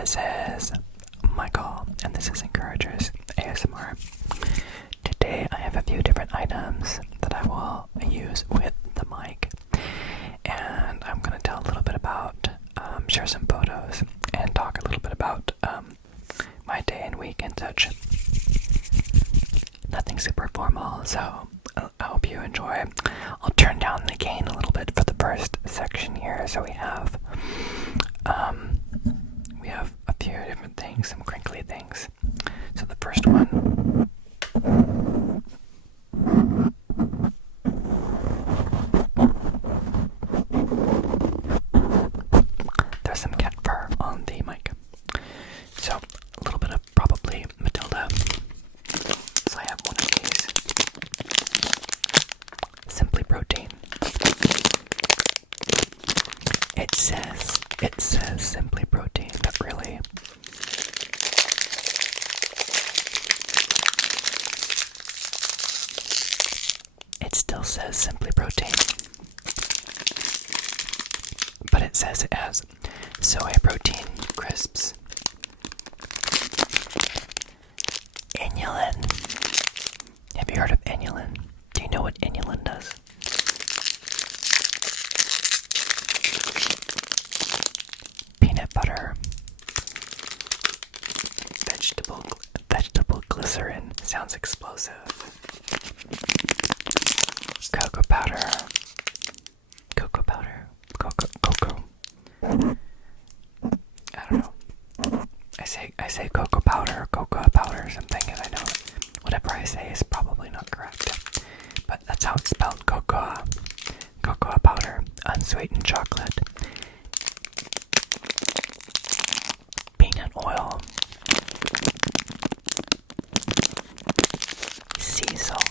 This is Michael, and this is Encouragers ASMR. Today I have a few different items that I will use with the mic, and I'm going to tell a little bit about, share some photos, and talk a little bit about my day and week and such. Nothing super formal, so I hope you enjoy. I'll turn down the gain a little bit for the first section here, so we have a few different things, some crinkly things. So the first one, there's some cat fur on the mic. So a little bit of probably Matilda. So I have one of these. Simply Protein. It says Simply Protein, but really it still says Simply Protein, but it says it has soy protein crisps, inulin. Have you heard of inulin? Do you know what inulin does? Peanut butter, vegetable glycerin, sounds explosive. Cocoa powder. I don't know. I say cocoa powder or cocoa powder or something, and I know whatever I say is probably not correct. But that's how it's spelled, cocoa. Cocoa powder, unsweetened chocolate, peanut oil, sea salt.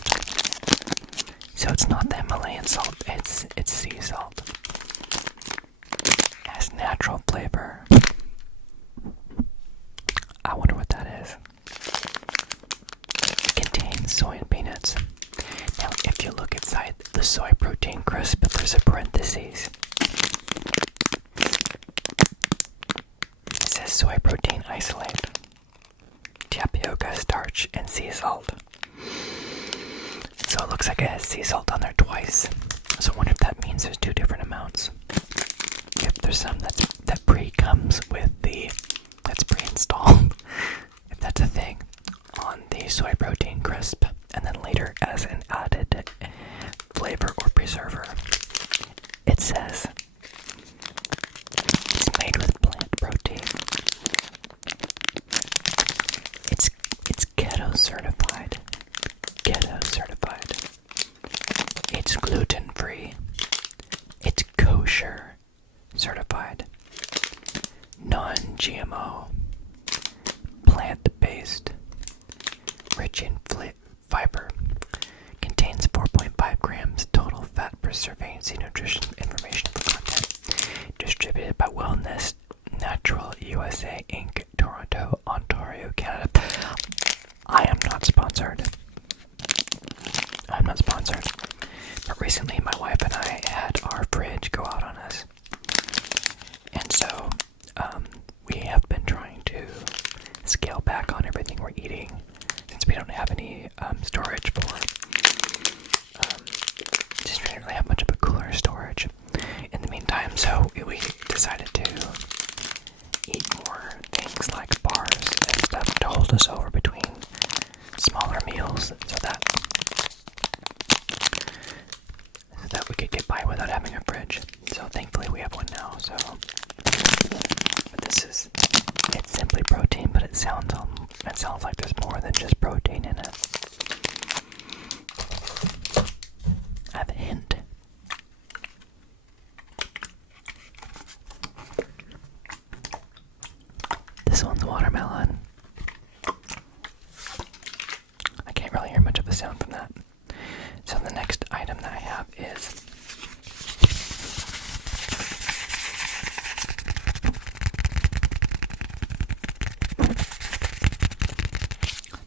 So it's not the Himalayan salt, it's sea salt. It has natural flavor. I wonder what that is. It contains soy and peanuts. Now, if you look inside the soy protein crisp, there's a parentheses. It says soy protein isolate, tapioca starch, and sea salt. So it looks like it has sea salt on there twice. So I wonder if that means there's two different amounts. If there's some that comes with that's pre-installed, if that's a thing, on the soy protein crisp, and then later as an added flavor or preserver. It says it's made with plant protein. It's keto certified. It's gluten free. It's kosher certified. Non-GMO. Plant-based. Rich in fiber. Contains 4.5 grams total fat per serving. See nutrition information for content. Distributed by Wellness Natural USA Inc. Toronto, Ontario, Canada. I am not sponsored. But recently my wife and I had our fridge go out on us. And so we have been trying to scale back on everything we're eating since we don't have any storage for just we didn't really have much of a cooler storage in the meantime, so we decided to eat more things like bars and stuff to hold us over between smaller meals so that we could get by without having a fridge. So thankfully we have one now. So, but it's Simply Protein, but it sounds like there's more than just protein in it. I have a hint. This one's watermelon. I can't really hear much of a sound from that. So the next item that I have is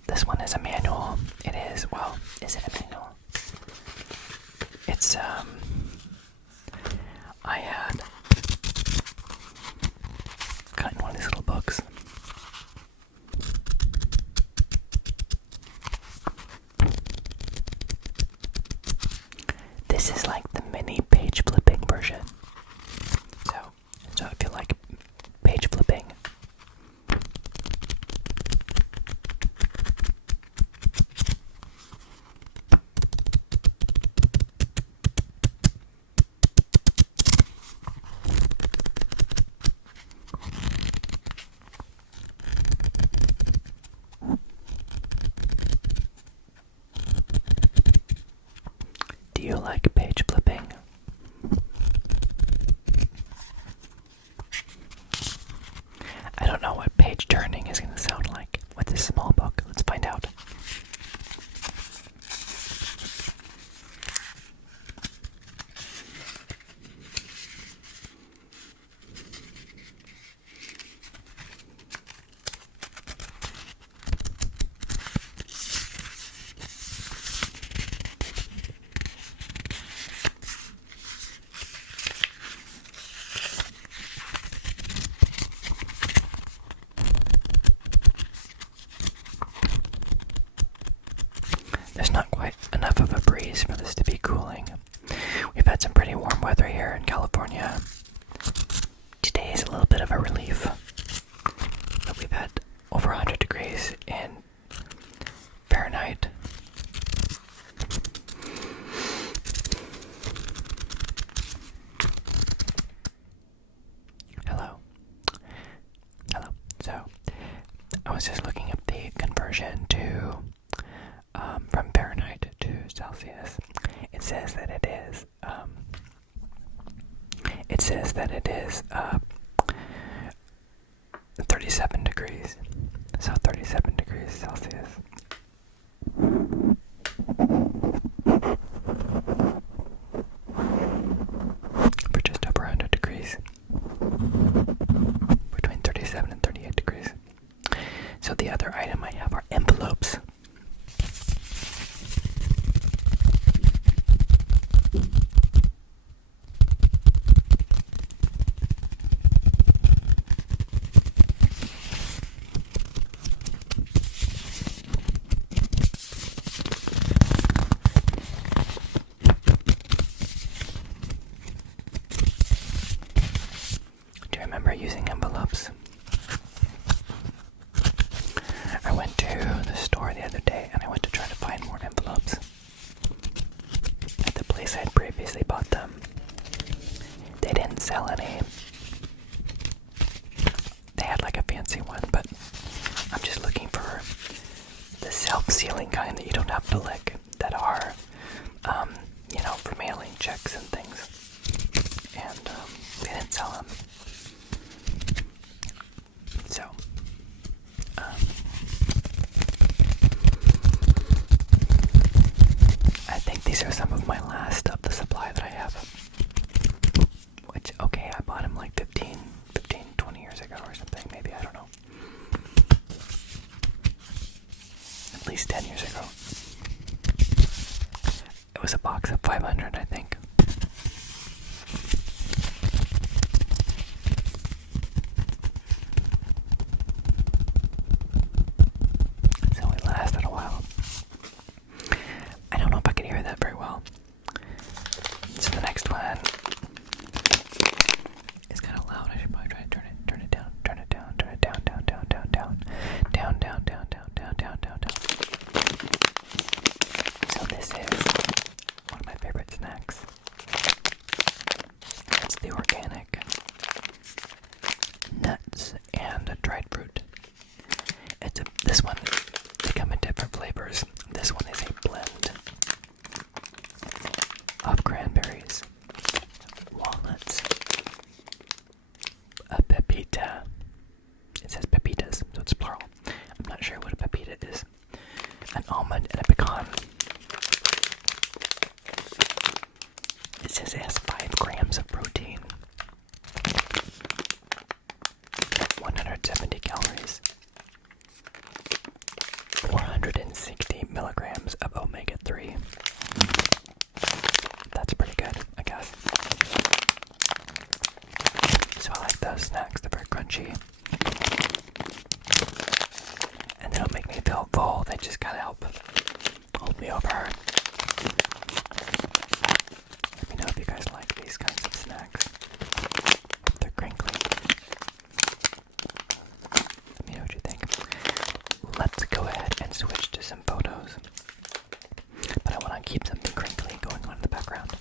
this one is a manual. It is, well, is it a manual? It's I had gotten one of these little books conversion to from Fahrenheit to Celsius, it says that it is 37 degrees. So 37 degrees Celsius. For just over 100 degrees. Between 37 and 38 degrees. So the other item I have are envelopes. Do you remember using envelopes? I went to the store the other day and I went to try to find more envelopes. At the place I had previously bought them, they didn't sell any. They had like a fancy one, but I'm just looking for the self-sealing kind that you don't have to lick, that are, for mailing checks and things. And they didn't sell them. So, I think these are some of my last of the supply that I have. Which, okay, I bought them like 15, 20 years ago or something, maybe, I don't know. At least 10 years ago. It was a box of 500, I think. So it lasted a while. I don't know if I can hear that very well. So the next one is kind of loud. I should probably try to turn it down, turn it down, turn it down, down, down, down, down, down, down, down, down, down, down, down, down. So this is one of my favorite snacks. It's the organic nuts and dried fruit. This one, they come in different flavors. This one is a blend of cranberries, walnuts, a pepita. It says pepitas, so it's plural. I'm not sure what a pepita is. An almond and a pecan. It says it has 5 grams of protein, 170 calories, 460 milligrams of omega-3. That's pretty good, I guess. So I like those snacks. They're very crunchy. And they don't make me feel full. They just kind of help hold me over. Let me know if you guys like these kinds of snacks. They're crinkly. Let me know what you think. Let's go ahead and switch to some photos. But I want to keep something crinkly going on in the background.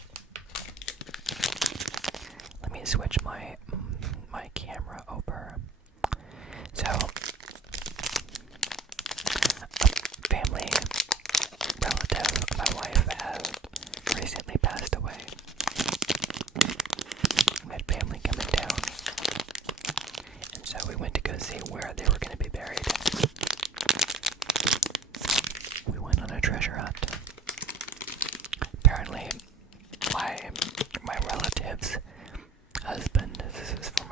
Let me switch my camera over. So, a family relative of my wife has recently passed away. We had family coming down, and so we went to go see where they were going to be buried. We went on a treasure hunt. Apparently, my relative's husband, this is for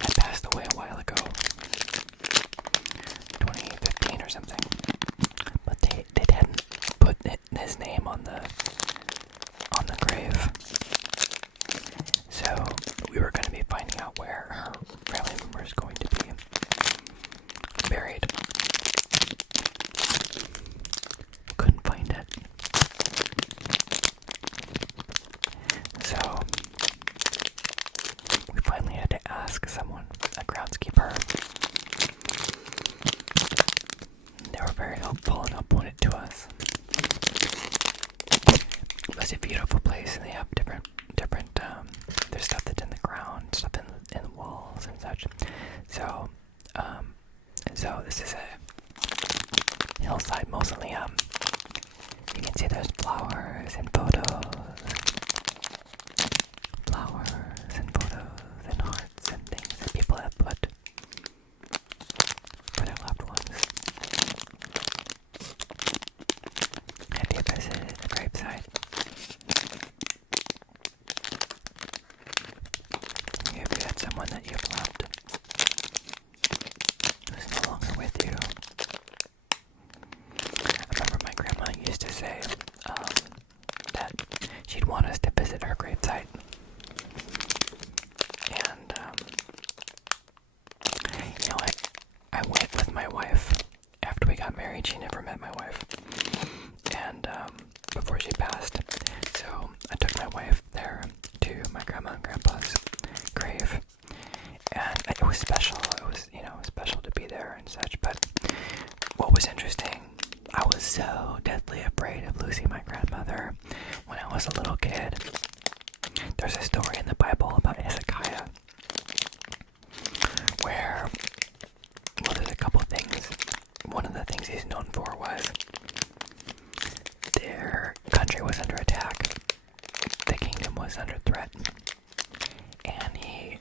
I passed away a while ago, 2015 or something, but they hadn't put his name on the grave, so we were going to be finding out where her family member is going to be buried. Couldn't find it. So we finally had to ask someone, a groundskeeper. They were very helpful and helped point it to us. It was a beautiful place, and they have different there's stuff that's in the ground, stuff in the walls and such. So So this is a hillside mausoleum. You can see there's flowers and photos. Flowers and photos and hearts and things that people have put for their loved ones. Have you visited the gravesite? Have you had someone that you've loved who's no longer with you? I remember my grandma used to say that she'd want us to visit her gravesite. And, you know, I went with my wife after we got married. She never met my wife. And before she passed. So I took my wife there to my grandma and grandpa's grave. And it was special. It was, you know, special to be there and such. But what was interesting, I was so deathly afraid of losing my grandmother when I was a little kid. There's a story in the Bible about Hezekiah where, well, there's a couple things. One of the things he's known for was their country was under attack. The kingdom was under threat. And he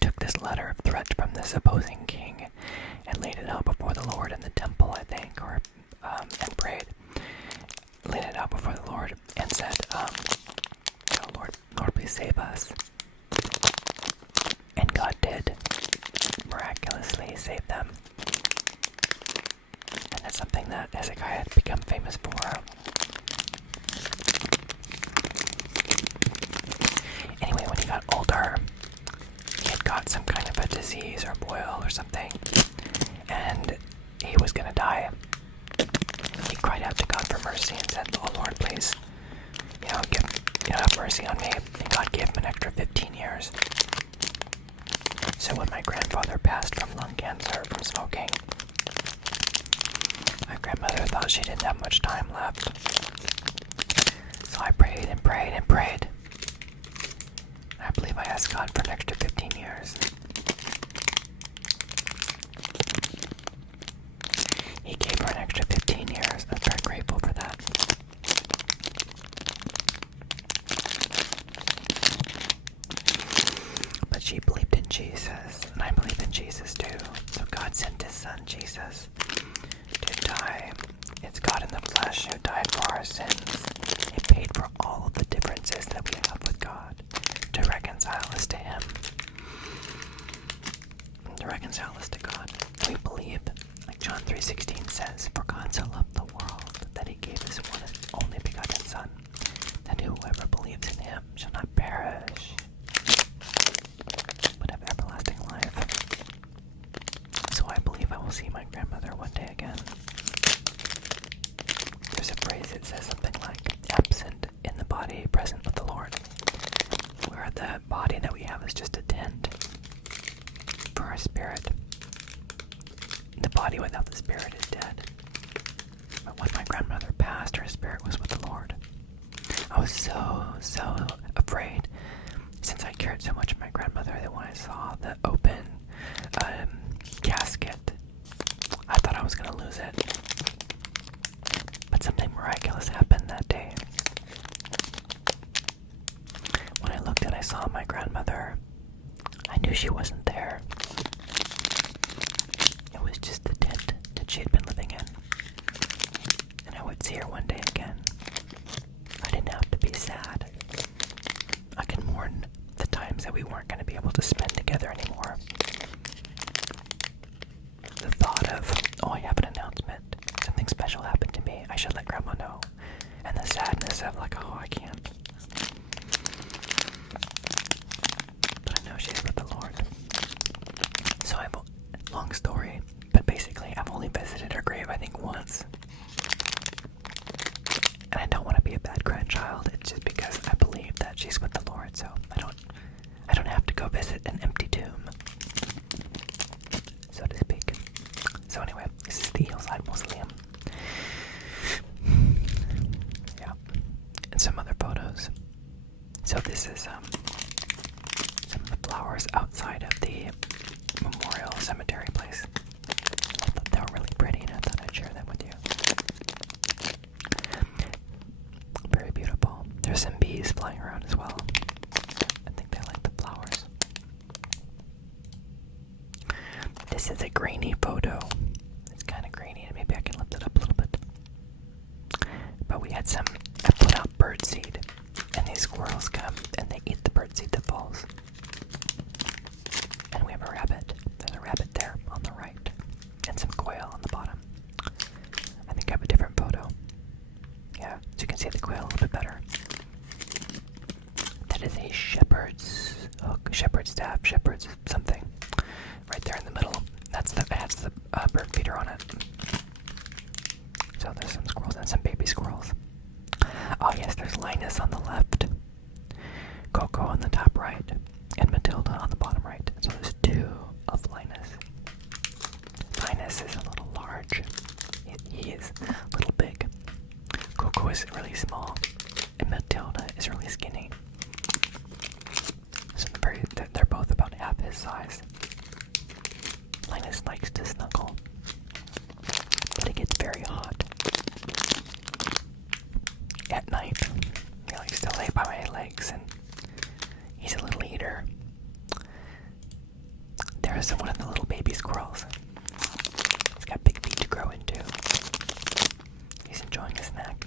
took this letter of threat from this opposing king and laid it out before the Lord in the temple, I think, or and prayed. Laid it out before the Lord and said, Lord, please save us. And God did miraculously save them. And that's something that Hezekiah had become famous for. Anyway, when he got older, he had got some kind of a disease or boil or something, and he was going to die. He cried out to God for mercy and said, "Oh Lord, please, have mercy on me." And God gave him an extra 15 years. So when my grandfather passed from lung cancer from smoking, my grandmother thought she didn't have much time left. So I prayed and prayed and prayed. I believe I asked God for an extra 15 years. He gave her an extra 15 years. I'm very grateful for that. But she believed in Jesus, and I believe in Jesus too. So God sent his son Jesus to die. It's God in the flesh who died for our sins. He paid for all of the differences that we have with God to reconcile us to him. To reconcile us to God. We believe, like John 3:16 says, "For God so loved the world that he gave his one and only begotten Son, that whoever believes in him shall not perish, but have everlasting life." So I believe I will see my grandmother one day again. There's a phrase that says something like, "Absent in the body, present with the Lord," where the body that we have is just a tent for our spirit. The body without the spirit is dead. But when my grandmother passed, her spirit was with the Lord. I was so afraid, since I cared so much of my grandmother, that when I saw the open casket, I thought I was going to lose it. But something miraculous happened that day. When I looked and I saw my grandmother, I knew she wasn't there. It was just the tent that she had been living in. And I would see her one day again. I didn't have to be sad. I can mourn the times that we weren't going to be able to spend together anymore. The thought of, "Oh, I have an announcement. Something special happened to me. I should let Grandma know." And the sadness of like, "Oh, I can't." But I know she's with the Lord. So long story, but basically I've only visited her grave I think once. And I don't want to be a bad grandchild. It's just because I believe that she's with the Lord, so I don't have to go visit an empty tomb, so to speak. So anyway, this is the Hillside Mausoleum. Yeah. And some other photos. So this is some of the flowers outside of the memorial cemetery place. I thought they were really pretty and I thought I'd share them with you. Very beautiful. There's some bees flying around as well. I think they like the flowers. This is a grainy photo. It's kind of grainy and maybe I can lift it up a little bit. But we had some, I put out birdseed and these squirrels come and they eat the birdseed that falls. And we have a rabbit. There's a rabbit there on the right. And some quail on the bottom. I think I have a different photo. Yeah, so you can see the quail a little bit better. That is a shepherd's hook, shepherd's staff, shepherd's something. Right there in the middle. That's the, it has the bird feeder on it. So there's some squirrels and some baby squirrels. Oh yes, there's Linus on the left. Coco on the top right. And Matilda on the bottom right. So there's two of Linus. Linus is a little large. He is a little big. Coco is really small. And Matilda is really skinny. So they're both about half his size. Linus likes to snuggle. But it gets very hot. At night, he likes to lay by my legs and he's a little eater. There's one of the little baby squirrels. He's got big feet to grow into. He's enjoying a snack.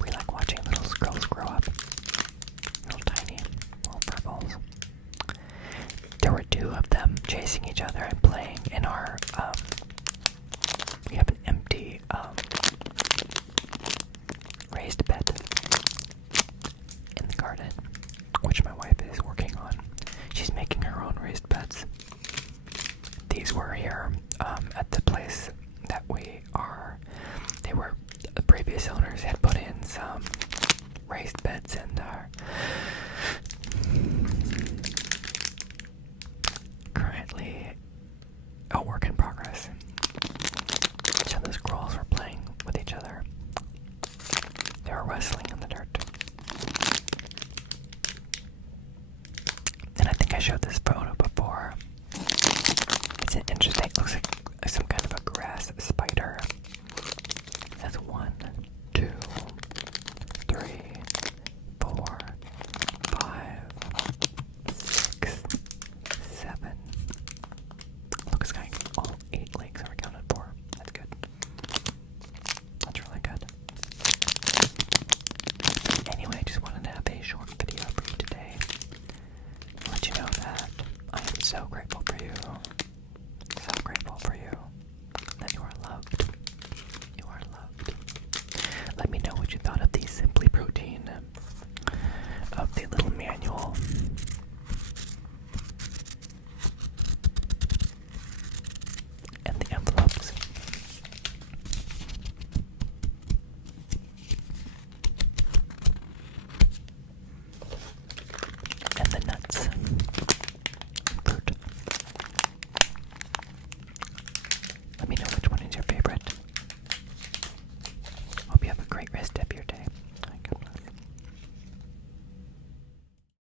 We like watching little squirrels grow up. Little tiny, little purples. There were two of them chasing each other and playing in our, we have an empty, raised bed in the garden, which my wife is working on. She's making her own raised beds. These were here at the place that we are. They were, the previous owners had put in some raised beds and currently a work in progress. So the squirrels were playing with each other. They were wrestling in the dirt. And I think I showed this photo before. It's an interesting, it looks like some kind of a grass spider. That's one.